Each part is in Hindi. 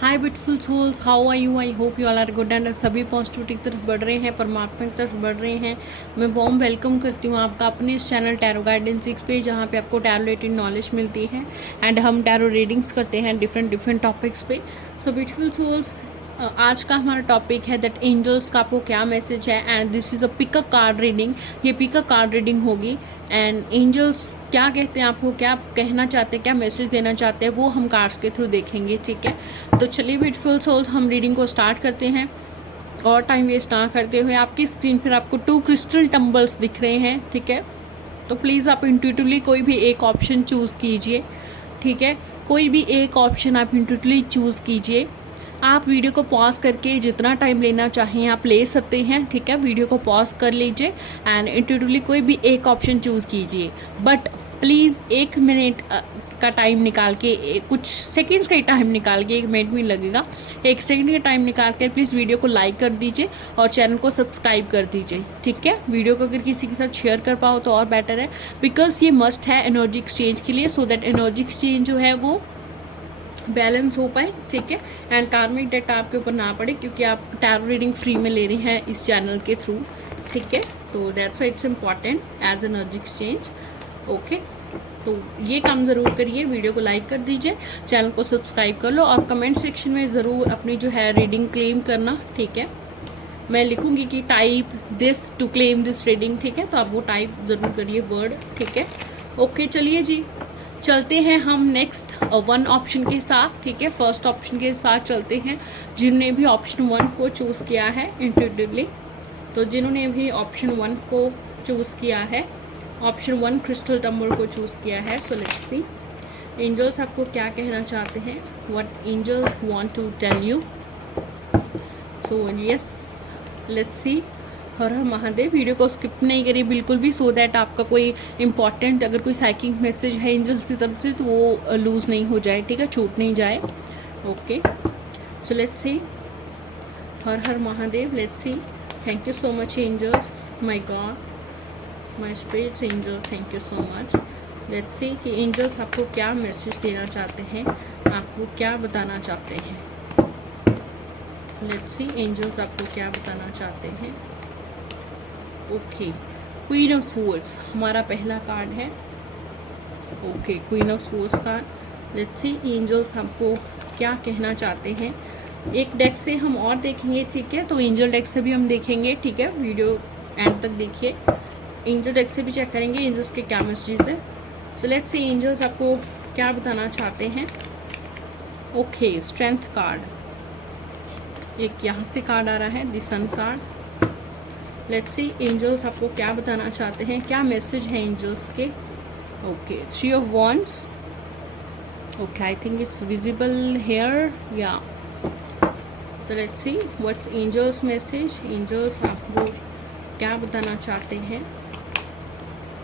Hi beautiful souls, how are you? I hope you all are good and सभी पॉजिटिविटी की तरफ बढ़ रहे हैं, परमात्मा की तरफ बढ़ रहे हैं। मैं वार्म वेलकम करती हूँ आपका अपने इस चैनल टैरो गाइडेंस 6 पे, जहाँ पे आपको टैरो रिलेटेड नॉलेज मिलती है एंड हम टैरो रीडिंग्स करते हैं डिफरेंट टॉपिक्स पे। सो ब्यूटीफुल सोल्स, आज का हमारा टॉपिक है दैट एंजल्स का आपको क्या मैसेज है and this is a pick a card reading. ये पिक अ कार्ड रीडिंग होगी एंड एंजल्स क्या कहते हैं, आपको क्या कहना चाहते हैं, क्या मैसेज देना चाहते हैं, वो हम कार्ड्स के थ्रू देखेंगे। ठीक है, तो चलिए ब्यूटीफुल सोल्स, हम रीडिंग को स्टार्ट करते हैं और टाइम वेस्ट ना करते हुए। आपकी स्क्रीन पर आपको 2 क्रिस्टल टम्बल्स दिख रहे हैं। ठीक है, तो प्लीज़ आप इंट्यूटिवली कोई भी एक ऑप्शन चूज़ कीजिए। ठीक है, कोई भी एक ऑप्शन आप इंट्यूटिवली चूज़ कीजिए। आप वीडियो को पॉज करके जितना टाइम लेना चाहें आप ले सकते हैं। ठीक है, वीडियो को पॉज कर लीजिए एंड इंट्यूटिवली कोई भी एक ऑप्शन चूज़ कीजिए, बट प्लीज़ 1 मिनट का टाइम निकाल के, कुछ सेकंड्स का ही टाइम निकाल के, 1 मिनट भी लगेगा, 1 सेकंड का टाइम निकाल के प्लीज़ वीडियो को लाइक कर दीजिए और चैनल को सब्सक्राइब कर दीजिए। ठीक है, वीडियो को अगर किसी के साथ शेयर कर पाओ तो और बेटर है, बिकॉज ये मस्ट है एनर्जी एक्सचेंज के लिए, सो दैट एनर्जी एक्सचेंज जो है वो बैलेंस हो पाए। ठीक है, एंड कार्मिक डेट आपके ऊपर ना पड़े, क्योंकि आप टैरो रीडिंग फ्री में ले रही हैं इस चैनल के थ्रू। ठीक है, तो that's why it's important as energy exchange. Okay, तो ये काम ज़रूर करिए, वीडियो को लाइक कर दीजिए, चैनल को सब्सक्राइब कर लो और कमेंट सेक्शन में ज़रूर अपनी जो है रीडिंग क्लेम करना। ठीक है, मैं लिखूंगी कि type this to claim this reading. ठीक है, तो आप वो टाइप ज़रूर करिए वर्ड। ठीक है, ओके, चलिए जी चलते हैं हम नेक्स्ट 1 ऑप्शन के साथ। ठीक है, फर्स्ट ऑप्शन के साथ चलते हैं, जिन्होंने भी ऑप्शन 1 को चूज़ किया है इंट्यूटिवली। तो जिन्होंने भी ऑप्शन 1 को चूज़ किया है, ऑप्शन 1 क्रिस्टल टम्बल को चूज़ किया है, सो लेट्स सी एंजल्स आपको क्या कहना चाहते हैं, what angels want to tell you. So yes, let's see. हर हर महादेव। वीडियो को स्किप नहीं करिए बिल्कुल भी, सो दैट आपका कोई इंपॉर्टेंट अगर कोई साइकिंग मैसेज है एंजल्स की तरफ से तो वो लूज नहीं हो जाए। ठीक है, छूट नहीं जाए। Okay, so let's see. हर हर Mahadev. Let's see. Thank you so much angels, my god, my spirits angel, thank you so much. Let's see कि एंजल्स आपको क्या मैसेज देना चाहते हैं, आपको क्या बताना चाहते हैं। लेट्स सी एंजल्स आपको क्या बताना चाहते हैं। ओके, क्वीन ऑफ सोल्स हमारा पहला कार्ड है। Okay, queen of souls card. Let's see angels हमको क्या कहना चाहते हैं। एक डेक से हम और देखेंगे। ठीक है, तो एंजल डेक से भी हम देखेंगे। ठीक है, वीडियो एंड तक देखिए, एंजल डेक से भी चेक करेंगे एंजल्स के क्या मैसेजेस है। सो लेट्स सी एंजल्स आपको क्या बताना चाहते हैं। ओके, स्ट्रेंथ कार्ड, एक यहाँ से कार्ड आ रहा है, the sun card. Let's see angels आपको क्या बताना चाहते हैं, क्या मैसेज है एंजल्स के। Okay, 3 of wands। Okay, I think it's visible here, या so let's see what's angels message. Angels आपको क्या बताना चाहते हैं।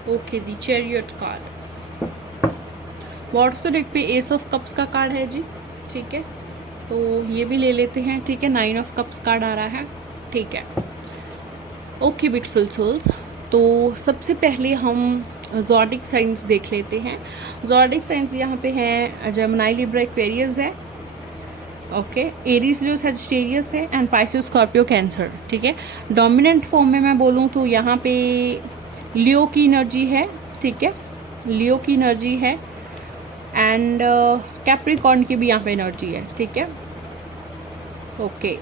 Okay, the chariot card. What's deck पे एस ऑफ कप्स का कार्ड है जी। ठीक है, तो ये भी ले लेते हैं। ठीक है, 9 ऑफ कप्स कार्ड आ रहा है। ठीक है, ओके ब्यूटीफुल सोल्स, तो सबसे पहले हम ज़ोडिक साइंस देख लेते हैं। ज़ोडिक साइंस यहाँ पे है, जेमिनी, लिब्रा, एक्वेरियस है। ओके, एरीज, लियो, सजिटेरियस है एंड पाइसेस, स्कॉर्पियो, कैंसर। ठीक है, डोमिनेंट फॉर्म में मैं बोलूँ तो यहाँ पे लियो की एनर्जी है। ठीक है, लियो की एनर्जी है एंड कैप्रिकॉर्न की भी यहाँ पे एनर्जी है। ठीक है, okay,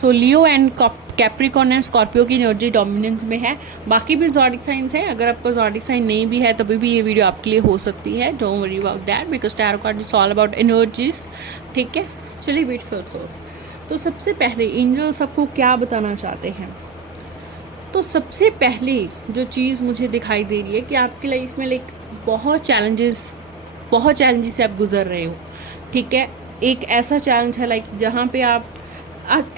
so Leo and Capricorn and Scorpio की एनर्जी डोमिनेंस में है। बाकी भी ज़ोडिक साइंस है, अगर आपका ज़ोडिक साइन नहीं भी है तभी भी ये वीडियो आपके लिए हो सकती है। Don't worry about that, because tarot card is all about energies. ठीक है, चलिए ब्यूटीफुल सोल्स, तो सबसे पहले एंजल्स आपको क्या बताना चाहते हैं। तो सबसे पहले जो चीज़ मुझे दिखाई दे रही है कि आपकी लाइफ में लाइक बहुत चैलेंजेस से आप गुजर रहे हो। ठीक है, एक ऐसा चैलेंज है लाइक जहाँ पे आप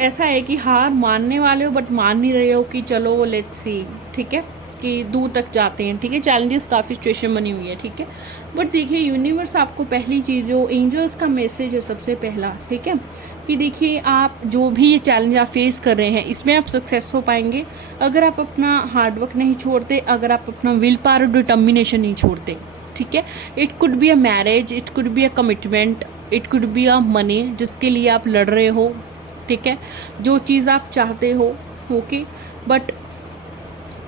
ऐसा है कि हार मानने वाले हो बट मान नहीं रहे हो कि चलो लेट्स सी। ठीक है, कि दूर तक जाते हैं। ठीक है, चैलेंजेस काफ़ी सिचुएशन बनी हुई है। ठीक है, बट देखिए यूनिवर्स आपको पहली चीज़ जो एंजल्स का मैसेज है सबसे पहला, ठीक है, कि देखिए आप जो भी ये चैलेंज आप फेस कर रहे हैं इसमें आप सक्सेस हो पाएंगे अगर आप अपना हार्डवर्क नहीं छोड़ते, अगर आप अपना विल पावर और डिटर्मिनेशन नहीं छोड़ते। ठीक है, it could be a marriage, it could be a commitment, it could be a money जिसके लिए आप लड़ रहे हो, ठीक है, जो चीज़ आप चाहते हो, ओके। बट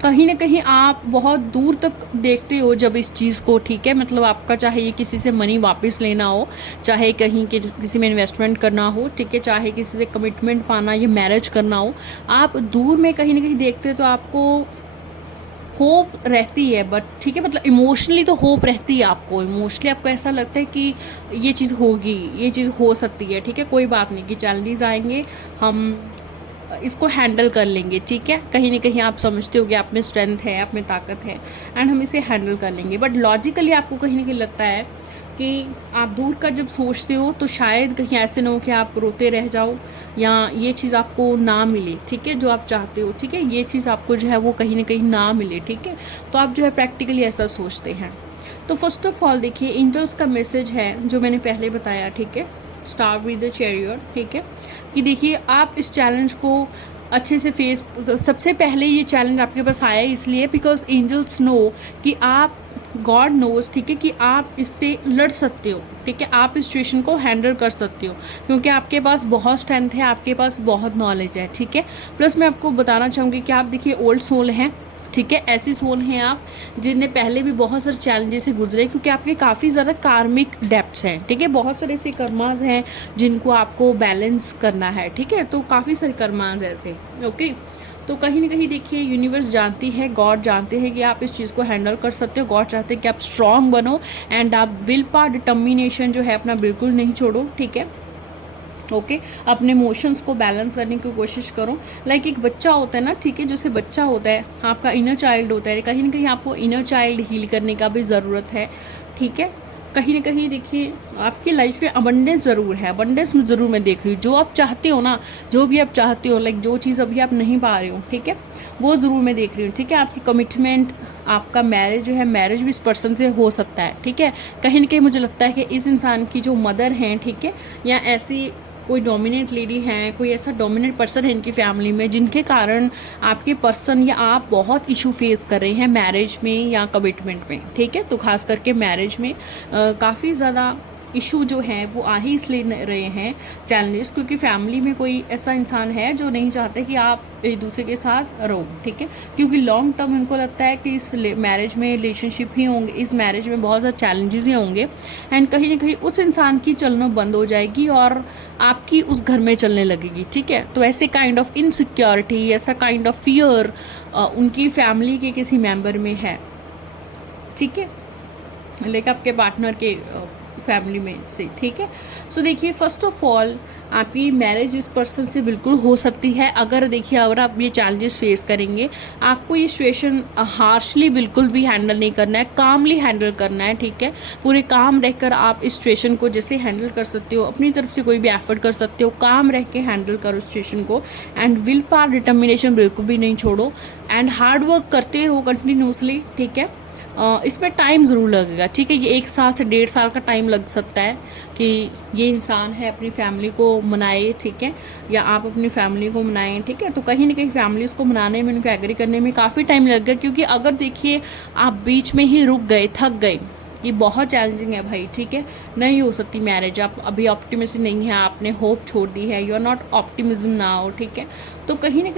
कहीं ना कहीं आप बहुत दूर तक देखते हो जब इस चीज़ को, ठीक है, मतलब आपका चाहे ये किसी से मनी वापस लेना हो, चाहे कहीं के किसी में इन्वेस्टमेंट करना हो, ठीक है, चाहे किसी से कमिटमेंट पाना या मैरिज करना हो, आप दूर में कहीं ना कहीं देखते हो तो आपको होप रहती है। बट ठीक है, मतलब इमोशनली तो होप रहती है आपको, इमोशनली आपको ऐसा लगता है कि ये चीज़ होगी, ये चीज़ हो सकती है, ठीक है, कोई बात नहीं कि चैलेंजेस आएंगे, हम इसको हैंडल कर लेंगे, ठीक है। कहीं ना कहीं आप समझते हो कि आप में स्ट्रेंथ है, आप में ताकत है, एंड हम इसे हैंडल कर लेंगे। बट लॉजिकली आपको कहीं ना कहीं लगता है कि आप दूर का जब सोचते हो तो शायद कहीं ऐसे ना हो कि आप रोते रह जाओ या ये चीज़ आपको ना मिले, ठीक है, जो आप चाहते हो, ठीक है, ये चीज़ आपको जो है वो कहीं ना कहीं ना मिले, ठीक है। तो आप जो है प्रैक्टिकली ऐसा सोचते हैं। तो फर्स्ट ऑफ ऑल देखिए, एंजल्स का मैसेज है जो मैंने पहले बताया, ठीक है, स्टार्ट विद द चैरियट, ठीक है, कि देखिए आप इस चैलेंज को अच्छे से फेस, सबसे पहले ये चैलेंज आपके पास आया इसलिए बिकॉज एंजल्स नो कि आप, गॉड नोज, ठीक है, कि आप इससे लड़ सकते हो, ठीक है, आप इस सिचुएशन को हैंडल कर सकते हो क्योंकि आपके पास बहुत स्ट्रेंथ है, आपके पास बहुत नॉलेज है, ठीक है। प्लस मैं आपको बताना चाहूँगी कि आप देखिए ओल्ड सोल हैं, ठीक है, ऐसी सोल हैं आप जिनने पहले भी बहुत सारे चैलेंजेस से गुजरे, क्योंकि आपके काफ़ी ज़्यादा कार्मिक डेप्थ्स हैं, ठीक है, बहुत सारे ऐसे कर्मास हैं जिनको आपको बैलेंस करना है, ठीक है, तो काफ़ी सारे कर्मास ऐसे, ओके। तो कहीं ना कहीं देखिए यूनिवर्स जानती है, गॉड जानते हैं कि आप इस चीज़ को हैंडल कर सकते हो, गॉड चाहते हैं कि आप स्ट्रांग बनो एंड आप विल पावर डिटर्मिनेशन जो है अपना बिल्कुल नहीं छोड़ो, ठीक है, ओके। अपने इमोशंस को बैलेंस करने की कोशिश करो। लाइक एक बच्चा होता है ना, ठीक है, जैसे बच्चा होता है, आपका इनर चाइल्ड होता है, कहीं ना कहीं आपको इनर चाइल्ड हील करने का भी ज़रूरत है, ठीक है। कहीं ना कहीं देखिए आपकी लाइफ में अबंडेंस ज़रूर है, अबंडेंस में ज़रूर मैं देख रही हूँ, जो आप चाहते हो ना, जो भी आप चाहते हो, लाइक जो चीज़ अभी आप नहीं पा रहे हो, ठीक है, वो ज़रूर मैं देख रही हूँ, ठीक है। आपकी कमिटमेंट, आपका मैरिज जो है, मैरिज भी इस पर्सन से हो सकता है, ठीक है। कहीं ना कहीं मुझे लगता है कि इस इंसान की जो मदर हैं, ठीक है, या ऐसी कोई डोमिनेंट लेडी है, कोई ऐसा डोमिनेंट पर्सन है इनकी फैमिली में जिनके कारण आपके पर्सन या आप बहुत इशू फेस कर रहे हैं मैरिज में या कमिटमेंट में, ठीक है। तो खास करके मैरिज में काफ़ी ज़्यादा इशू जो है वो आ ही इसलिए रहे हैं चैलेंजेस, क्योंकि फैमिली में कोई ऐसा इंसान है जो नहीं चाहते कि आप एक दूसरे के साथ रहो, ठीक है, क्योंकि लॉन्ग टर्म उनको लगता है कि इस मैरिज में रिलेशनशिप ही होंगे, इस मैरिज में बहुत ज़्यादा चैलेंजेस ही होंगे, एंड कहीं ना कहीं उस इंसान की चलना बंद हो जाएगी और आपकी उस घर में चलने लगेगी, ठीक है। तो ऐसे काइंड ऑफ इनसिक्योरिटी, ऐसा काइंड ऑफ फियर उनकी फैमिली के किसी मेंबर में है, ठीक है, लाइक आपके पार्टनर के फैमिली में से, ठीक है। सो देखिए फर्स्ट ऑफ ऑल आपकी मैरिज इस पर्सन से बिल्कुल हो सकती है, अगर देखिए अगर आप ये चैलेंजेस फेस करेंगे, आपको ये सिचुएशन हार्शली बिल्कुल भी हैंडल नहीं करना है, कामली हैंडल करना है, ठीक है। पूरे काम रहकर आप इस सिचुएशन को जैसे हैंडल कर सकते हो, अपनी तरफ से कोई भी एफर्ट कर सकते हो, काम रह के हैंडल करो सिचुएशन को, एंड विल पावर डिटर्मिनेशन बिल्कुल भी नहीं छोड़ो, एंड हार्ड वर्क करते रहो कंटिन्यूसली, ठीक है। इसमें टाइम ज़रूर लगेगा, ठीक है, ये 1 साल से 1.5 साल का टाइम लग सकता है कि ये इंसान है अपनी फैमिली को मनाए, ठीक है, या आप अपनी फैमिली को मनाएं, ठीक है। तो कहीं ना कहीं फैमिलीज़ को मनाने में, उनको एग्री करने में काफ़ी टाइम लग गया, क्योंकि अगर देखिए आप बीच में ही रुक गए, थक गए, ये बहुत चैलेंजिंग है भाई, ठीक है, नहीं हो सकती मैरिज, आप अभी ऑप्टिमिस्ट नहीं है, आपने होप छोड़ दी है, you are not optimism now, ठीक है। तो कहीं ना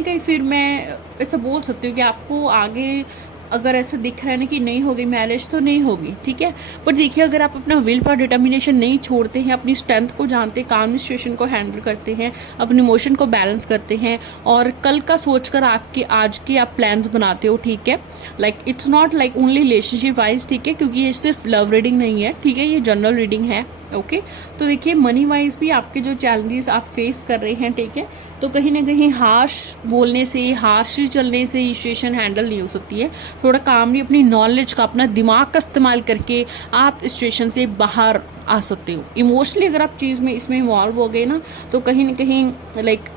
कहीं फिर मैं ऐसा बोल सकती हूँ कि आपको आगे अगर ऐसा दिख रहा है ना कि नहीं होगी मैरिज, तो नहीं होगी, ठीक है। पर देखिए अगर आप अपना विल पावर डिटर्मिनेशन नहीं छोड़ते हैं, अपनी स्ट्रेंथ को जानते, काम सिचुएशन को हैंडल करते हैं, अपने इमोशन को बैलेंस करते हैं, और कल का सोचकर आपके आज के आप प्लान्स बनाते हो, ठीक है। Like it's not like only relationship wise, ठीक है, क्योंकि ये सिर्फ लव रीडिंग नहीं है, ठीक है, ये जनरल रीडिंग है, ओके। तो देखिए मनी वाइज भी आपके जो चैलेंजेस आप फेस कर रहे हैं, ठीक है, तो कहीं ना कहीं हार्श बोलने से, हार्श चलने से ये सिचुएशन हैंडल नहीं हो सकती है। थोड़ा कामली अपनी नॉलेज का, अपना दिमाग का इस्तेमाल करके आप इस सिचुएशन से बाहर आ सकते हो। इमोशनली अगर आप चीज़ में इसमें इन्वॉल्व हो गए ना, तो कहीं ना कहीं लाइक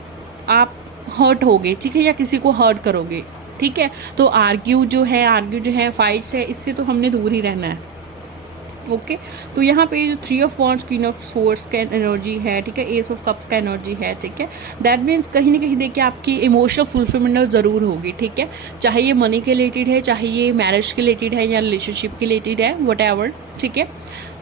आप हर्ट होगे, ठीक है, या किसी को हर्ट करोगे, ठीक है। तो आर्ग्यू जो है फाइट्स है, इससे तो हमने दूर ही रहना है, ओके। तो यहाँ पे जो 3 of wands, queen of swords का एनर्जी है, ठीक है, एस ऑफ कप्स का एनर्जी है, ठीक है। दैट मीन्स कहीं ना कहीं देखिए आपकी इमोशनल फुलफिलमेंट ज़रूर होगी, ठीक है, चाहे ये मनी के रिलेटेड है, चाहे ये मैरिज के रिलेटेड है या रिलेशनशिप के रिलेटेड है, वट एवर, ठीक है।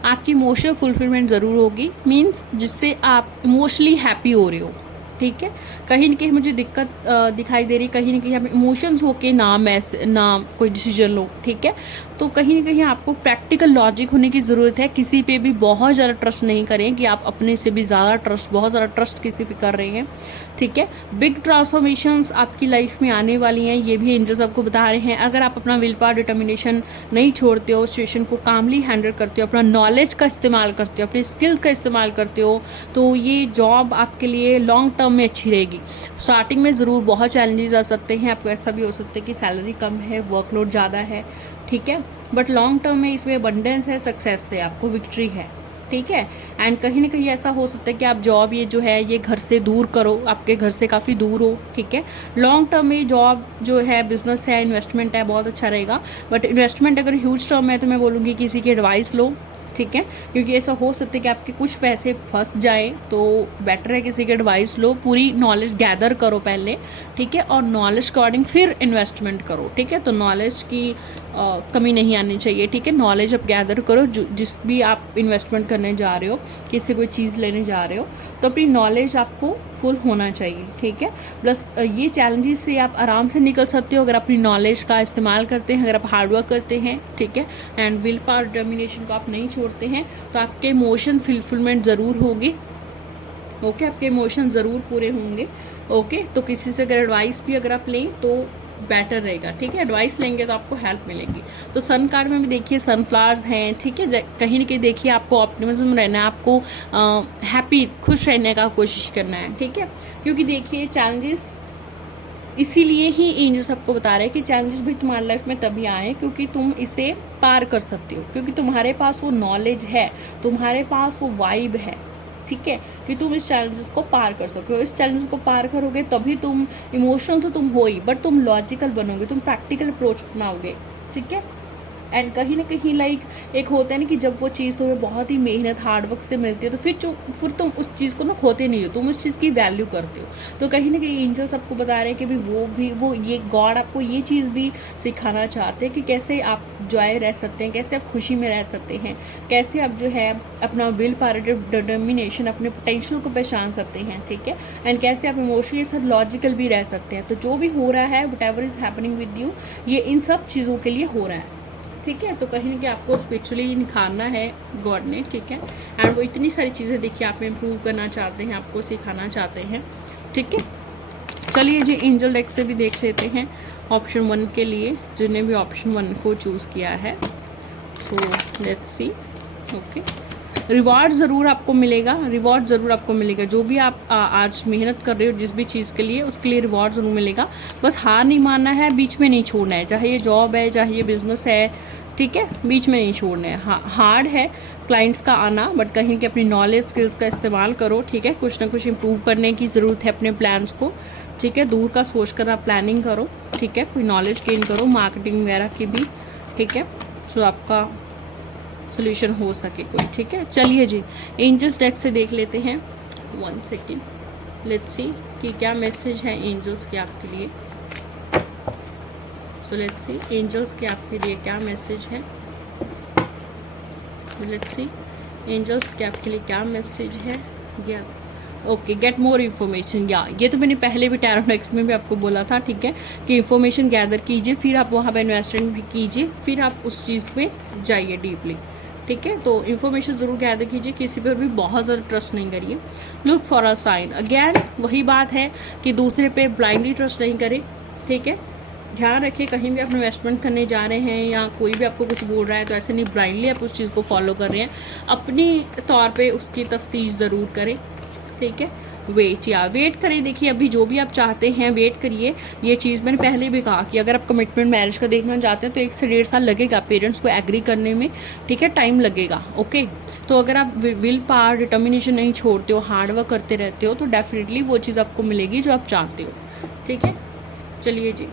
आपकी इमोशनल फुलफिलमेंट ज़रूर होगी, मीन्स जिससे आप इमोशनली हैप्पी हो रहे हो, ठीक है। कहीं ना कहीं मुझे दिक्कत दिखाई दे रही, कहीं ना कहीं आप इमोशंस होके ना कोई डिसीजन लो, ठीक है। तो कहीं ना कहीं आपको प्रैक्टिकल लॉजिक होने की ज़रूरत है। किसी पे भी बहुत ज़्यादा ट्रस्ट नहीं करें कि आप अपने से भी ज़्यादा बहुत ज़्यादा ट्रस्ट किसी पे कर रहे हैं, ठीक है। बिग ट्रांसफॉर्मेशंस आपकी लाइफ में आने वाली हैं, ये भी एंजल्स आपको बता रहे हैं। अगर आप अपना विल पावर डिटर्मिनेशन नहीं छोड़ते हो, सिचुएशन को कामली हैंडल करते हो, अपना नॉलेज का इस्तेमाल करते हो, अपने स्किल्स का इस्तेमाल करते हो, तो ये जॉब आपके लिए लॉन्ग टर्म में अच्छी रहेगी। स्टार्टिंग में ज़रूर बहुत चैलेंजेस आ सकते हैं, आपको ऐसा भी हो सकता है कि सैलरी कम है, वर्कलोड ज़्यादा है, ठीक है। बट लॉन्ग टर्म में इसमें अबंडेंस है, सक्सेस है, आपको विक्ट्री है, ठीक है। एंड कहीं ना कहीं ऐसा हो सकता है कि आप जॉब ये जो है ये घर से दूर करो, आपके घर से काफ़ी दूर हो, ठीक है। लॉन्ग टर्म में जॉब जो है, बिजनेस है, इन्वेस्टमेंट है, बहुत अच्छा रहेगा। बट इन्वेस्टमेंट अगर ह्यूज टर्म है तो मैं बोलूँगी किसी की एडवाइस लो, ठीक है, क्योंकि ऐसा हो सकता है कि आपके कुछ पैसे फंस जाए, तो बेटर है किसी की एडवाइस लो, पूरी नॉलेज गैदर करो पहले, ठीक है, और नॉलेज के अकॉर्डिंग फिर इन्वेस्टमेंट करो, ठीक है। तो नॉलेज की कमी नहीं आनी चाहिए, ठीक है। नॉलेज अब गैदर करो, जिस भी आप इन्वेस्टमेंट करने जा रहे हो, किसी कोई चीज़ लेने जा रहे हो, तो अपनी नॉलेज आपको फुल होना चाहिए, ठीक है। प्लस ये चैलेंजेस से आप आराम से निकल सकते हो अगर अपनी नॉलेज का इस्तेमाल करते हैं, अगर आप हार्डवर्क करते हैं, ठीक है। एंड विल पावर डिटर्मिनेशन को आप नहीं छोड़ते हैं, तो आपके इमोशन फुलफिलमेंट ज़रूर होगी, ओके। आपके इमोशन ज़रूर पूरे होंगे, ओके। तो किसी से अगर एडवाइस भी अगर आप लें तो बेटर रहेगा, ठीक है। एडवाइस लेंगे तो आपको हेल्प मिलेगी। तो सन कार्ड में भी देखिए सनफ्लावर्स हैं, ठीक है। कहीं ना कहीं देखिए आपको ऑप्टिमिज्म रहना है, आपको हैप्पी खुश रहने का कोशिश करना है, ठीक है। क्योंकि देखिए चैलेंजेस इसीलिए ही एंजल्स आपको बता रहे हैं कि चैलेंजेस भी तुम्हारी लाइफ में तभी आए क्योंकि तुम इसे पार कर सकते हो, क्योंकि तुम्हारे पास वो नॉलेज है, तुम्हारे पास वो वाइब है, ठीक है, कि तुम इस चैलेंजेस को पार कर सको। इस चैलेंजेस को पार करोगे तभी तुम, इमोशनल तो तुम हो ही, बट तुम लॉजिकल बनोगे, तुम प्रैक्टिकल अप्रोच अपनाओगे, ठीक है। एंड कहीं ना कहीं लाइक एक होता है ना कि जब वो चीज़ तुम्हें बहुत ही मेहनत हार्डवर्क से मिलती है तो फिर तुम उस चीज़ को ना खोते नहीं हो, तुम उस चीज़ की वैल्यू करते हो। तो कहीं ना कहीं एंजल्स आपको बता रहे हैं कि भी वो ये गॉड आपको ये चीज़ भी सिखाना चाहते हैं कि कैसे आप जॉय रह सकते हैं, कैसे आप खुशी में रह सकते हैं, कैसे आप जो है अपना विल पावर डिटर्मिनेशन, अपने पोटेंशियल को पहचान सकते हैं, ठीक है। एंड कैसे आप इमोशनली साथ लॉजिकल भी रह सकते हैं। तो जो भी हो रहा है, what ever is happening with you, ये इन सब चीज़ों के लिए हो रहा है, ठीक है। तो कहीं ना कहीं आपको स्पिरिचुअली निखारना है गॉड ने, ठीक है। एंड वो इतनी सारी चीज़ें देखिए आप में इम्प्रूव करना चाहते हैं, आपको सिखाना चाहते हैं, ठीक है। चलिए जी एंजल डेक से भी देख लेते हैं ऑप्शन 1 के लिए, जिन्हें भी ऑप्शन 1 को चूज़ किया है। सो लेट्स सी, ओके। रिवॉर्ड ज़रूर आपको मिलेगा, रिवॉर्ड ज़रूर आपको मिलेगा। जो भी आप आज मेहनत कर रहे हो जिस भी चीज़ के लिए, उसके लिए रिवॉर्ड ज़रूर मिलेगा। बस हार नहीं मानना है, बीच में नहीं छोड़ना है, चाहे ये जॉब है, चाहे ये बिजनेस है, ठीक है, बीच में नहीं छोड़ना है। हार्ड है क्लाइंट्स का आना, बट कहीं कि अपनी नॉलेज स्किल्स का इस्तेमाल करो, ठीक है। कुछ ना कुछ इम्प्रूव करने की ज़रूरत है अपने प्लान्स को, ठीक है। दूर का सोच कर आप प्लानिंग करो, ठीक है। कोई नॉलेज गेन करो मार्केटिंग वगैरह की भी, ठीक है। सो आपका सोल्यूशन हो सके कोई, ठीक है। चलिए जी एंजल्स डेक से देख लेते हैं, 1 सेकेंड, लेट्स सी कि क्या मैसेज है एंजल्स के आपके लिए। सो लेट्स सी एंजल्स के आपके लिए क्या मैसेज है, लेट्स सी एंजल्स के आपके लिए क्या मैसेज है। या ओके, गेट मोर इन्फॉर्मेशन, या ये तो मैंने पहले भी टैरो डेक्स में भी आपको बोला था, ठीक है, कि इन्फॉर्मेशन गैदर कीजिए, फिर आप वहाँ पर इन्वेस्टमेंट भी कीजिए, फिर आप उस चीज़ पे जाइए डीपली, ठीक है। तो इन्फॉर्मेशन ज़रूर गैदर कीजिए, किसी पर भी बहुत ज़्यादा ट्रस्ट नहीं करिए। Look for a sign, again वही बात है कि दूसरे पे ब्लाइंडली ट्रस्ट नहीं करें, ठीक है। ध्यान रखिए कहीं भी आप इन्वेस्टमेंट करने जा रहे हैं या कोई भी आपको कुछ बोल रहा है तो ऐसे नहीं ब्लाइंडली आप उस चीज़ को फॉलो कर रहे हैं, अपनी तौर पे उसकी तफ्तीश ज़रूर करें, ठीक है। वेट करें, देखिए अभी जो भी आप चाहते हैं वेट करिए। ये चीज़ मैंने पहले भी कहा कि अगर आप कमिटमेंट मैरिज का देखना चाहते हैं तो 1 से 1.5 साल लगेगा पेरेंट्स को एग्री करने में, ठीक है, टाइम लगेगा, ओके। तो अगर आप विल पावर डिटर्मिनेशन नहीं छोड़ते हो, हार्डवर्क करते रहते हो, तो डेफिनेटली वो चीज़ आपको मिलेगी जो आप चाहते हो, ठीक है। चलिए जी,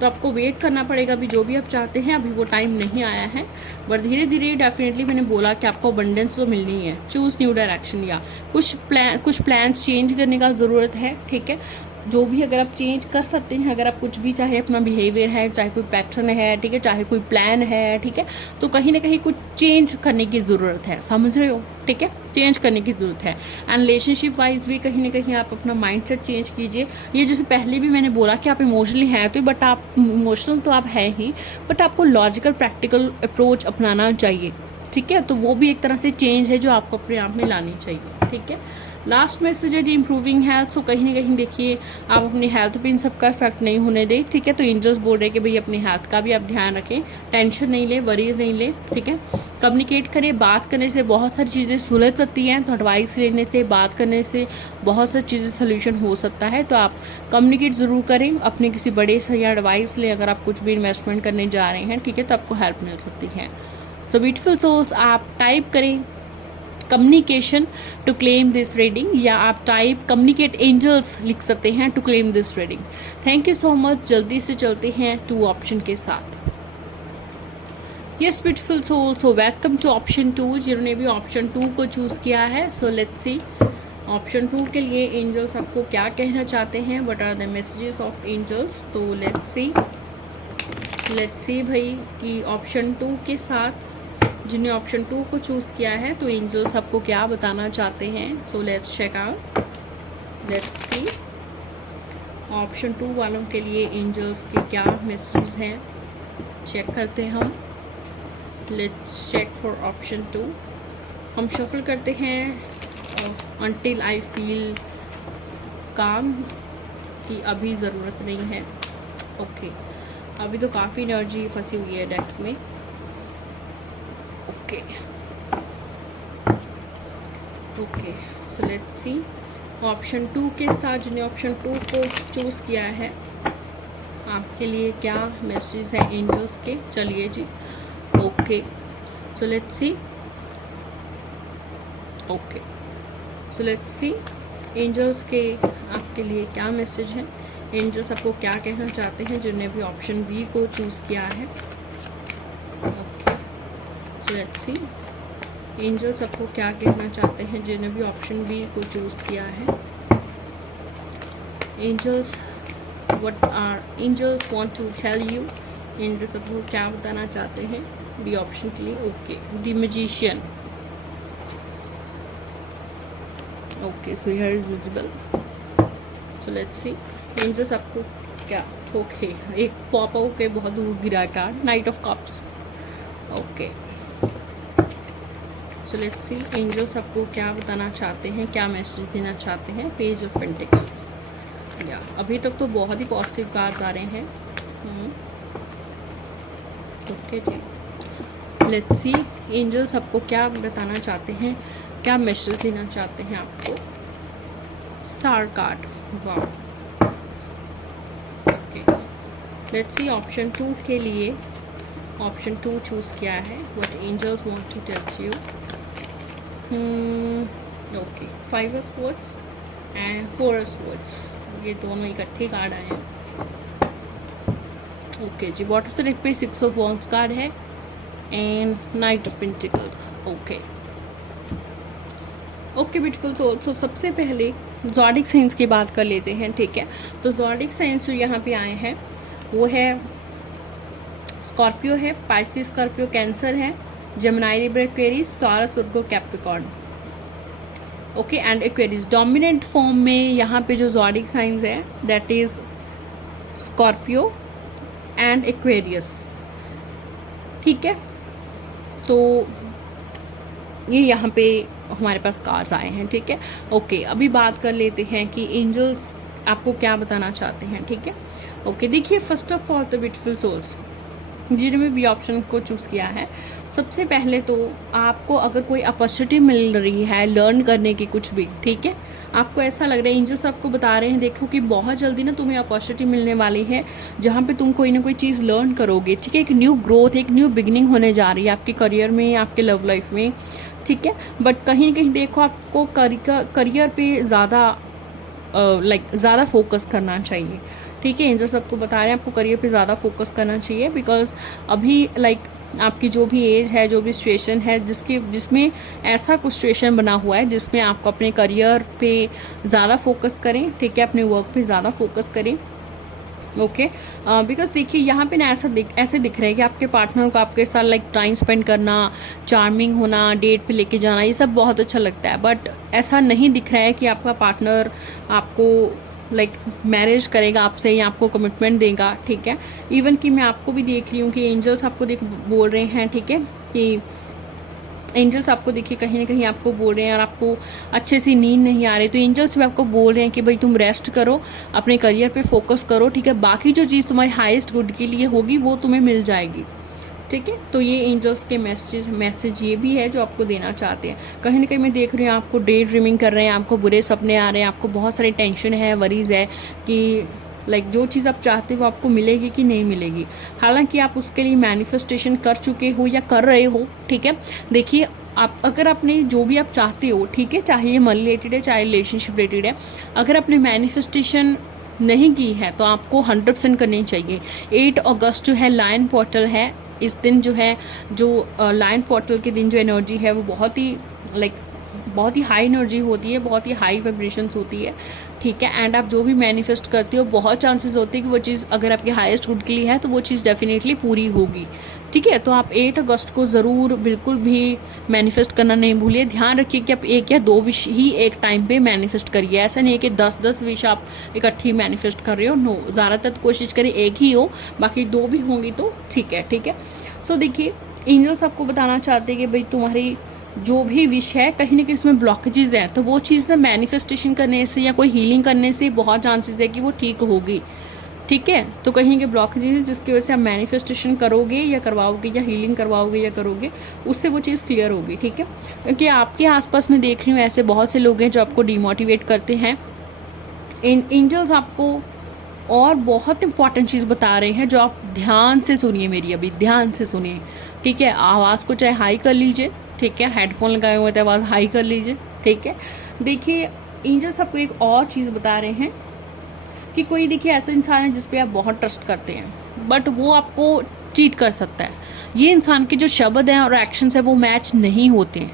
तो आपको वेट करना पड़ेगा, अभी जो भी आप चाहते हैं अभी वो टाइम नहीं आया है, बट धीरे धीरे डेफिनेटली मैंने बोला कि आपको अबंडेंस तो मिलनी है। चूज़ न्यू डायरेक्शन, या कुछ प्लान्स चेंज करने का ज़रूरत है, ठीक है। जो भी अगर आप चेंज कर सकते हैं, अगर आप कुछ भी, चाहे अपना बिहेवियर है, चाहे कोई पैटर्न है, ठीक है, चाहे कोई प्लान है, ठीक है, तो कहीं ना कहीं कुछ चेंज करने की ज़रूरत है, समझ रहे हो, ठीक है, चेंज करने की ज़रूरत है। एंड रिलेशनशिप वाइज भी कहीं ना कहीं आप अपना माइंडसेट चेंज कीजिए। ये जैसे पहले भी मैंने बोला कि आप इमोशनली हैं तो, बट आप इमोशनल तो आप हैं ही, बट आपको लॉजिकल प्रैक्टिकल अप्रोच अपनाना चाहिए, ठीक है, तो वो भी एक तरह से चेंज है जो आपको अपने आप में लानी चाहिए, ठीक है। लास्ट मैसेज है इम्प्रूविंग हेल्थ। सो कहीं ना कहीं देखिए आप अपनी हेल्थ पे इन सब का इफेक्ट नहीं होने दें, ठीक है, तो एंजल्स बोल रहे हैं कि भाई अपनी हेल्थ का भी आप ध्यान रखें, टेंशन नहीं ले, वरीज नहीं ले, ठीक है। कम्युनिकेट करें, बात करने से बहुत सारी चीज़ें सुलझ सकती हैं, तो एडवाइस लेने से, बात करने से बहुत सारी चीज़ें सोल्यूशन हो सकता है, तो आप कम्युनिकेट ज़रूर करें, अपने किसी बड़े से या एडवाइस लें, अगर आप कुछ भी इन्वेस्टमेंट करने जा रहे हैं, ठीक है, तो आपको हेल्प मिल सकती है। सो ब्यूटीफुल सोल्स, आप टाइप करें communication to claim this reading, या आप टाइप कम्युनिकेट एंजल्स लिख सकते हैं to claim this reading. Thank you so much. जल्दी से चलते हैं 2 ऑप्शन के साथ। Yes beautiful soul, so welcome to option 2, जिन्होंने भी ऑप्शन 2 को चूज़ किया है। सो लेट्स सी ऑप्शन 2 के लिए एंजल्स आपको क्या कहना चाहते हैं, what are the messages of angels. तो लेट्स सी भाई कि ऑप्शन 2 के साथ जिन्हें ऑप्शन 2 को चूज़ किया है, तो एंजल्स आपको क्या बताना चाहते हैं। So let's check out, let's see option 2 वालों के लिए एंजल्स के क्या मैसेज हैं, चेक करते हैं हम। Let's check for option 2। हम शफल करते हैं अंटिल आई फील काम, की अभी ज़रूरत नहीं है। ओके, अभी तो काफ़ी एनर्जी फंसी हुई है डेक्स में। Okay, so let's see option 2 के साथ जिन्हें ऑप्शन 2 को चूज़ किया है, आपके लिए क्या मैसेज है एंजल्स के। चलिए जी, okay, so let's see, okay, so let's see angels के आपके लिए क्या मैसेज है, एंजल्स आपको क्या कहना चाहते हैं जिन्हें भी ऑप्शन बी को चूज़ किया है। Okay, so let's see angels आपको क्या कहना चाहते हैं जिन्हें भी ऑप्शन बी को चूज़ किया है। Angels, what are angels want to tell you, angels आपको क्या बताना चाहते हैं बी ऑप्शन के लिए। Okay, the magician. Okay, so here is visible. So let's see angels आपको क्या, ओके, एक पॉप आउट के बहुत दूर गिरा card, knight of cups. Okay, so let's see angels आपको क्या बताना चाहते हैं, क्या मैसेज देना चाहते हैं। पेज ऑफ पेंटिकल्स, या अभी तक तो बहुत ही पॉजिटिव कार्ड्स आ रहे हैं। ओके जी, लेट्स सी एंजल्स आपको क्या बताना चाहते हैं, क्या मैसेज देना चाहते हैं आपको। स्टार कार्ड, वाह। ओके, लेट्स सी ऑप्शन 2 के लिए ऑप्शन 2 चूज़ किया है, what angels want to tell you. Okay, 5 of swords and 4 of swords, ये दोनों इकट्ठे कार्ड आए हैं। ओके जी, बॉटम से डेक पे 6 ऑफ वॉन्ड्स कार्ड है and knight of pentacles. Okay, okay beautiful soul, so सबसे पहले ज़ोडिक साइंस की बात कर लेते हैं, ठीक है। तो ज़ोडिक साइंस जो यहाँ पे आए हैं वो है स्कॉर्पियो है, पाइसिस, स्कॉर्पियो, कैंसर है, Gemini, Libra, Aquarius, taurus, Virgo, Capricorn. Okay, and Aquarius dominant form में यहाँ पे जो ज़ोडिक साइंस है that is Scorpio and Aquarius, ठीक है। तो ये यहाँ पे हमारे पास कार्ड्स आए हैं, ठीक है। ओके, अभी बात कर लेते हैं कि एंजल्स आपको क्या बताना चाहते हैं, ठीक है। ओके, देखिए first of all the beautiful souls जिन्होंने भी ऑप्शन को चूज़ किया है, सबसे पहले तो आपको अगर कोई अपॉर्चुनिटी मिल रही है लर्न करने की कुछ भी, ठीक है, आपको ऐसा लग रहा है, एंजल्स आपको बता रहे हैं देखो कि बहुत जल्दी ना तुम्हें अपॉर्चुनिटी मिलने वाली है जहाँ पे तुम कोई ना कोई चीज़ लर्न करोगे, ठीक है। एक न्यू ग्रोथ, एक न्यू बिगनिंग होने जा रही है आपके करियर में, आपके लव लाइफ में, ठीक है। बट कहीं ना कहीं देखो आपको करियर पे ज़्यादा ज़्यादा फोकस करना चाहिए, ठीक है। एंजल्स आपको बता रहे हैं आपको करियर पे ज़्यादा फोकस करना चाहिए, बिकॉज अभी आपकी जो भी एज है, जो भी सिचुएशन है, जिसमें ऐसा कुछ सिचुएशन बना हुआ है जिसमें आपको अपने करियर पे ज़्यादा फोकस करें, ठीक है, अपने वर्क पे ज़्यादा फोकस करें। ओके, बिकॉज देखिए यहाँ पे ना ऐसे दिख रहा है कि आपके पार्टनर को आपके साथ लाइक टाइम स्पेंड करना, चार्मिंग होना, डेट पे लेके जाना, ये सब बहुत अच्छा लगता है। बट ऐसा नहीं दिख रहा है कि आपका पार्टनर आपको लाइक मैरिज करेगा आपसे या आपको कमिटमेंट देगा, ठीक है। इवन कि मैं आपको भी देख रही हूँ कि एंजल्स आपको बोल रहे हैं, ठीक है, कि एंजल्स आपको देखिए कहीं ना कहीं आपको बोल रहे हैं और आपको अच्छे से नींद नहीं आ रही, तो एंजल्स भी आपको बोल रहे हैं कि भाई तुम रेस्ट करो, अपने करियर पे फोकस करो, ठीक है, बाकी जो चीज़ तुम्हारी हाईएस्ट गुड के लिए होगी वो तुम्हें मिल जाएगी, ठीक है। तो ये एंजल्स के मैसेज ये भी है जो आपको देना चाहते हैं। कहीं ना कहीं मैं देख रही हूँ आपको डे ड्रीमिंग कर रहे हैं, आपको बुरे सपने आ रहे हैं, आपको बहुत सारी टेंशन है, वरीज है कि लाइक जो चीज़ आप चाहते हो वो आपको मिलेगी कि नहीं मिलेगी। हालांकि आप उसके लिए मैनिफेस्टेशन कर चुके हो या कर रहे हो, ठीक है। देखिए आप अगर आपने जो भी आप चाहते हो, ठीक है, चाहे ये मनी रिलेटेड है चाहे रिलेशनशिप रिलेटेड है, अगर आपने मैनिफेस्टेशन नहीं की है तो आपको 100% करनी चाहिए। 8 अगस्त जो है लायन पोर्टल है, इस दिन जो है जो लायन पोर्टल के दिन जो एनर्जी है वो बहुत ही लाइक बहुत ही हाई एनर्जी होती है, बहुत ही हाई वाइब्रेशंस होती है, ठीक है। एंड आप जो भी मैनिफेस्ट करते हो बहुत चांसेस होते हैं कि वो चीज़ अगर आपकी हाईएस्ट गुड के लिए है तो वो चीज़ डेफिनेटली पूरी होगी, ठीक है। तो आप 8 अगस्त को ज़रूर बिल्कुल भी मैनिफेस्ट करना नहीं भूलिए। ध्यान रखिए कि आप 1 या 2 विश ही एक टाइम पे मैनिफेस्ट करिए, ऐसा नहीं है कि 10-10 विश आप इकट्ठी मैनिफेस्ट कर रहे हो, नो, ज़्यादातर कोशिश करिए एक ही हो, बाकी 2 भी होंगी तो ठीक है, ठीक है। सो देखिए एंजल्स आपको बताना चाहते हैं कि भाई तुम्हारी जो भी विश है कहीं ना कहीं इसमें ब्लॉकेजेस हैं, तो वो चीज़ ना मैनिफेस्टेशन करने से या कोई हीलिंग करने से बहुत चांसेस है कि वो ठीक होगी, ठीक है। तो कहीं के ब्लॉकेजेस है जिसकी वजह से आप मैनिफेस्टेशन करोगे या करवाओगे या हीलिंग करवाओगे या करोगे, उससे वो चीज़ क्लियर होगी, ठीक है। क्योंकि आपके आसपास में देख रही हूँ ऐसे बहुत से लोग हैं जो आपको डिमोटिवेट करते हैं। एंजल्स आपको और बहुत इंपॉर्टेंट चीज़ बता रहे हैं जो आप ध्यान से सुनिए, मेरी अभी ध्यान से सुनिए, ठीक है। आवाज़ को चाहे हाई कर लीजिए, ठीक है, हेडफोन लगाए हुए तो आवाज़ हाई कर लीजिए, ठीक है। देखिए एंजल्स आपको एक और चीज़ बता रहे हैं कि कोई देखिए ऐसा इंसान है जिस पे आप बहुत ट्रस्ट करते हैं बट वो आपको चीट कर सकता है। ये इंसान के जो शब्द हैं और एक्शंस हैं वो मैच नहीं होते हैं,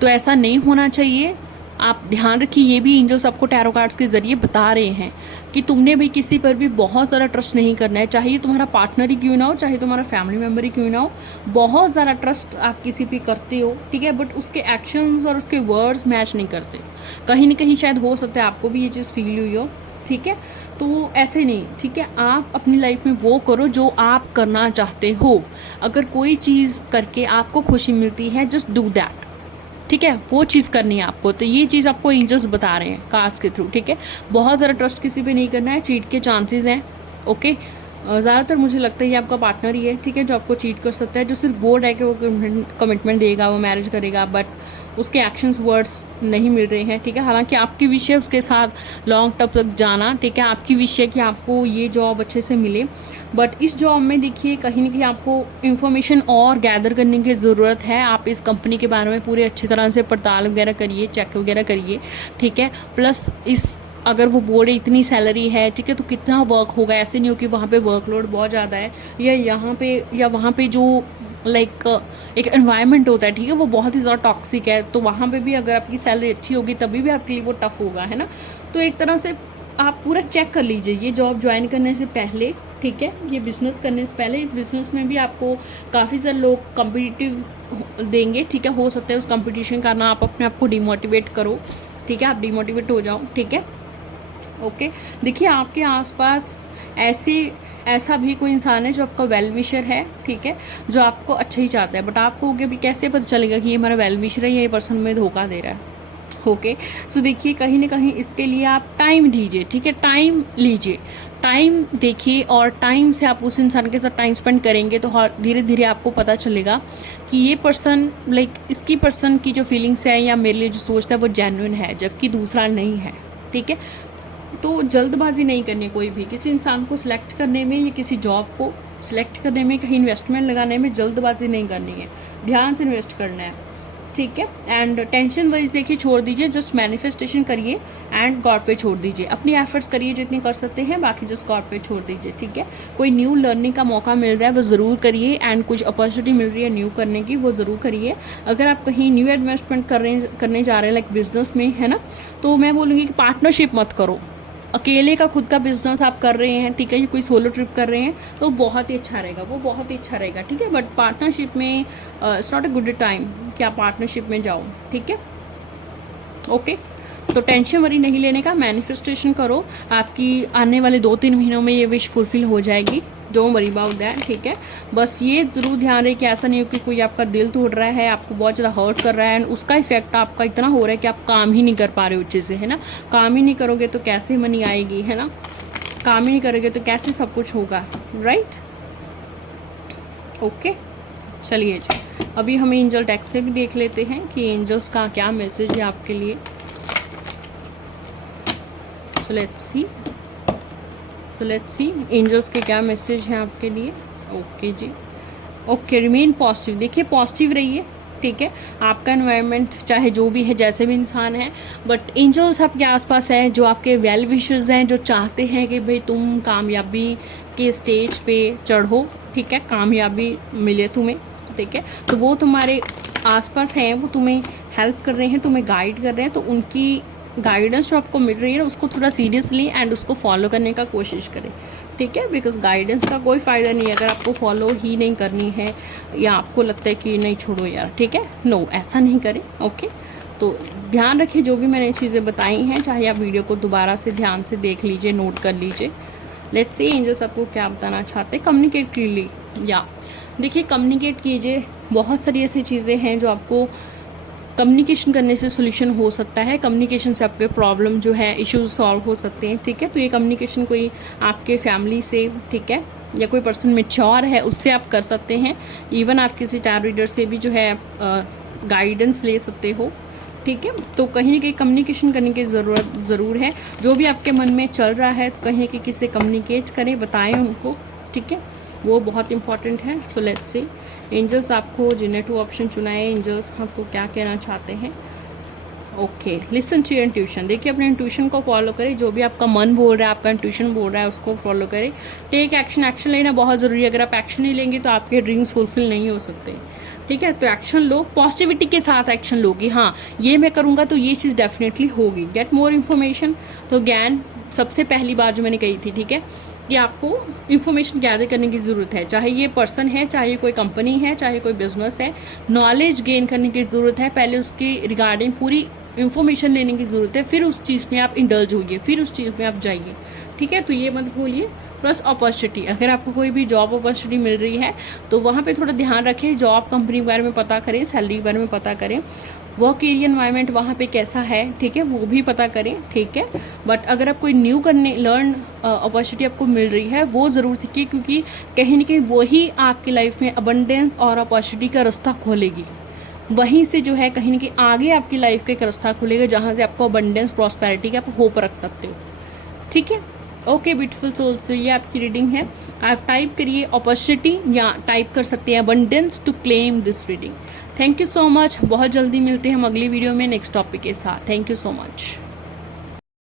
तो ऐसा नहीं होना चाहिए। आप ध्यान रखिए, ये भी एंजल्स आपको टैरो कार्ड्स के जरिए बता रहे हैं कि तुमने भी किसी पर भी बहुत ज़्यादा ट्रस्ट नहीं करना है, चाहे ये तुम्हारा पार्टनर ही क्यों ना हो, चाहे तुम्हारा फैमिली मेम्बर ही क्यों ना हो। बहुत ज़्यादा ट्रस्ट आप किसी पे करते हो, ठीक है, बट उसके एक्शंस और उसके वर्ड्स मैच नहीं करते। कहीं ना कहीं शायद हो सकता है आपको भी ये चीज़ फील हुई हो, ठीक है। तो ऐसे नहीं, ठीक है, आप अपनी लाइफ में वो करो जो आप करना चाहते हो। अगर कोई चीज़ करके आपको खुशी मिलती है, जस्ट डू दैट, ठीक है, वो चीज़ करनी है आपको। तो ये चीज़ आपको एंजल्स बता रहे हैं कार्ड्स के थ्रू, ठीक है। बहुत ज़्यादा ट्रस्ट किसी पे नहीं करना है, चीट के चांसेस हैं, ओके। ज़्यादातर मुझे लगता है ये आपका पार्टनर ही है, ठीक है, जो आपको चीट कर सकता है, जो सिर्फ बोर्ड है कि वो कमिटमेंट देगा, वो मैरिज करेगा, बट उसके एक्शंस वर्ड्स नहीं मिल रहे हैं, ठीक है। हालांकि आपकी विश है उसके साथ लॉन्ग टर्म तक जाना, ठीक है, आपकी विश है कि आपको ये जॉब अच्छे से मिले, बट इस जॉब में देखिए कहीं ना कहीं आपको इन्फॉर्मेशन और गैदर करने की ज़रूरत है। आप इस कंपनी के बारे में पूरे अच्छी तरह से पड़ताल वगैरह करिए, चेक वगैरह करिए, ठीक है। प्लस इस अगर वो बोर्ड इतनी सैलरी है, ठीक है, तो कितना वर्क होगा, ऐसे नहीं हो कि वहाँ पे वर्कलोड बहुत ज़्यादा है या यहाँ पे या वहाँ पे जो लाइक एक एनवायरनमेंट होता है, ठीक है, वो बहुत ही ज़्यादा टॉक्सिक है, तो वहाँ पे भी अगर आपकी सैलरी अच्छी होगी तभी भी आपके लिए वो टफ होगा, है ना। तो एक तरह से आप पूरा चेक कर लीजिए ये जॉब ज्वाइन करने से पहले, ठीक है, ये बिज़नेस करने से पहले। इस बिज़नेस में भी आपको काफ़ी सारे लोग कम्पिटिटिव देंगे, ठीक है, हो सकता है उस कंपटीशन का ना आप अपने आप को डिमोटिवेट करो, ठीक है, आप डिमोटिवेट हो जाओ, ठीक है, ओके। देखिए आपके आसपास ऐसा भी कोई इंसान है जो आपका वेल विशर है, ठीक है, जो आपको अच्छा ही चाहता है, बट आपको भी कैसे पता चलेगा कि ये हमारा वेल विशर है या ये पर्सन में धोखा दे रहा है, ओके। सो देखिए कहीं ना कहीं इसके लिए आप टाइम दीजिए, ठीक है, टाइम लीजिए, टाइम देखिए, और टाइम से आप उस इंसान के साथ टाइम स्पेंड करेंगे तो धीरे धीरे आपको पता चलेगा कि ये पर्सन लाइक इसकी पर्सन की जो फीलिंग्स है या मेरे लिए जो सोचता है वो जेन्युइन है, जबकि दूसरा नहीं है, ठीक है। तो जल्दबाजी नहीं करनी कोई भी, किसी इंसान को सिलेक्ट करने में या किसी जॉब को सिलेक्ट करने में, कहीं इन्वेस्टमेंट लगाने में जल्दबाजी नहीं करनी है, ध्यान से इन्वेस्ट करना है, ठीक है। एंड टेंशन वाइज देखिए छोड़ दीजिए, जस्ट मैनिफेस्टेशन करिए एंड गॉड पे छोड़ दीजिए, अपनी एफर्ट्स करिए जितनी कर सकते हैं, बाकी जस्ट गॉड पे छोड़ दीजिए, ठीक है। कोई न्यू लर्निंग का मौका मिल रहा है वो ज़रूर करिए, एंड कुछ अपॉर्चुनिटी मिल रही है न्यू करने की वो ज़रूर करिए। अगर आप कहीं न्यू इन्वेस्टमेंट करने जा रहे हैं लाइक बिजनेस में, है ना, तो मैं बोलूँगी कि पार्टनरशिप मत करो। अकेले का खुद का बिजनेस आप कर रहे हैं, ठीक है, कोई सोलो ट्रिप कर रहे हैं तो बहुत ही अच्छा रहेगा, वो बहुत ही अच्छा रहेगा, ठीक है। बट पार्टनरशिप में it's not a good time कि आप पार्टनरशिप में जाओ, ठीक है। ओके, तो टेंशन वरी नहीं लेने का, मैनिफेस्टेशन करो, आपकी आने वाले 2-3 महीनों में ये विश फुलफिल हो जाएगी, डोंट वरी अबाउट दैट, ठीक है। बस ये ज़रूर ध्यान रहे कि ऐसा नहीं हो कि कोई आपका दिल तोड़ रहा है, आपको बहुत ज़्यादा हर्ट कर रहा है, एंड उसका इफेक्ट आपका इतना हो रहा है कि आप काम ही नहीं कर पा रहे अच्छे से, है ना। काम ही नहीं करोगे तो कैसे मनी आएगी, है ना, काम ही नहीं करोगे तो कैसे सब कुछ होगा, राइट। ओके, चलिए जी, अभी हम एंजल टेक्स्ट से भी देख लेते हैं कि एंजल्स का क्या मैसेज है आपके लिए। सो लेट्स सी एंजल्स के क्या मैसेज हैं आपके लिए। ओके जी, ओके, रिमेन पॉजिटिव, देखिए पॉजिटिव रहिए, ठीक है। आपका एनवायरनमेंट चाहे जो भी है, जैसे भी इंसान है, बट एंजल्स आपके आसपास है जो आपके वेल विशर्स हैं, जो चाहते हैं कि भाई तुम कामयाबी के स्टेज पे चढ़ो, ठीक है, कामयाबी मिले तुम्हें, ठीक है। तो वो तुम्हारे आसपास हैं, वो तुम्हें हेल्प कर रहे हैं, तुम्हें गाइड कर रहे हैं, तो उनकी गाइडेंस जो आपको मिल रही है ना उसको थोड़ा सीरियसली एंड उसको फॉलो करने का कोशिश करें, ठीक है। बिकॉज गाइडेंस का कोई फ़ायदा नहीं है अगर आपको फॉलो ही नहीं करनी है या आपको लगता है कि नहीं छोड़ो यार, ठीक है, नो, ऐसा नहीं करें। ओके, तो ध्यान रखिए जो भी मैंने चीज़ें बताई हैं, चाहे आप वीडियो को दोबारा से ध्यान से देख लीजिए, नोट कर लीजिए। लेट्स सी एंजल्स आपको क्या बताना चाहते हैं, कम्युनिकेट क्लियरली, या देखिए कम्युनिकेट कीजिए। बहुत सारी ऐसी चीज़ें हैं जो आपको कम्युनिकेशन करने से सोल्यूशन हो सकता है, कम्युनिकेशन से आपके प्रॉब्लम जो है इश्यूज सॉल्व हो सकते हैं, ठीक है। तो ये कम्युनिकेशन कोई आपके फैमिली से, ठीक है, या कोई पर्सन मैच्योर है उससे आप कर सकते हैं। इवन आप किसी टैरो रीडर से भी जो है गाइडेंस ले सकते हो, ठीक है। तो कहीं ना कहीं कम्युनिकेशन करने की ज़रूरत ज़रूर है। जो भी आपके मन में चल रहा है तो कहीं ना कहीं किसी से कम्युनिकेट करें, बताएं उनको, ठीक है, वो बहुत इंपॉर्टेंट है। सो लेट्स सी एंजल्स आपको जिन्हें 2 ऑप्शन चुना है, एंजल्स आपको क्या कहना चाहते हैं। Okay, listen to your intuition, देखिए अपने इंट्यूशन को फॉलो करें, जो भी आपका मन बोल रहा है, आपका इंट्यूशन बोल रहा है, उसको फॉलो करें। टेक एक्शन, एक्शन लेना बहुत ज़रूरी है। अगर आप एक्शन नहीं लेंगे तो आपके ड्रीम्स फुलफिल नहीं हो सकते, ठीक है। तो एक्शन लो, पॉजिटिविटी के साथ एक्शन लो कि हाँ ये मैं करूँगा तो ये चीज़ डेफिनेटली होगी। गेट मोर इन्फॉर्मेशन, तो ज्ञान सबसे पहली बात जो मैंने कही थी, ठीक है, कि आपको इन्फॉर्मेशन गैदर करने की ज़रूरत है, चाहे ये पर्सन है, चाहे कोई कंपनी है, चाहे कोई बिजनेस है, नॉलेज गेन करने की ज़रूरत है। पहले उसके रिगार्डिंग पूरी इन्फॉर्मेशन लेने की ज़रूरत है, फिर उस चीज़ में आप इंडल्ज होइए, फिर उस चीज़ में आप जाइए, ठीक है। तो ये मत भूलिए। प्लस अपॉर्चुनिटी, अगर आपको कोई भी जॉब अपॉर्चुनिटी मिल रही है तो वहाँ पे थोड़ा ध्यान रखें, जॉब कंपनी के बारे में पता करें, सैलरी के बारे में पता करें, वर्क एरिया एनवायरनमेंट वहाँ पे कैसा है, ठीक है, वो भी पता करें, ठीक है। बट अगर आप कोई न्यू लर्न अपॉर्चुनिटी आपको मिल रही है वो ज़रूर सीखिए, क्योंकि कहीं ना कहीं वही आपकी लाइफ में अबंडेंस और अपॉर्चुनिटी का रास्ता खोलेगी। वहीं से जो है कहीं ना कहीं आगे आपकी लाइफ का एक रास्ता खुलेगा जहाँ से आपको अबंडेंस प्रॉस्पेरिटी का आप होप रख सकते हो, ठीक है। ओके ब्यूटीफुल सोल्स, ये आपकी रीडिंग है। आप टाइप करिए अपॉर्चुनिटी या टाइप कर सकते हैं abundance to claim this reading. Thank you so much, बहुत जल्दी मिलते हैं हम अगली वीडियो में नेक्स्ट टॉपिक के साथ। Thank you so much.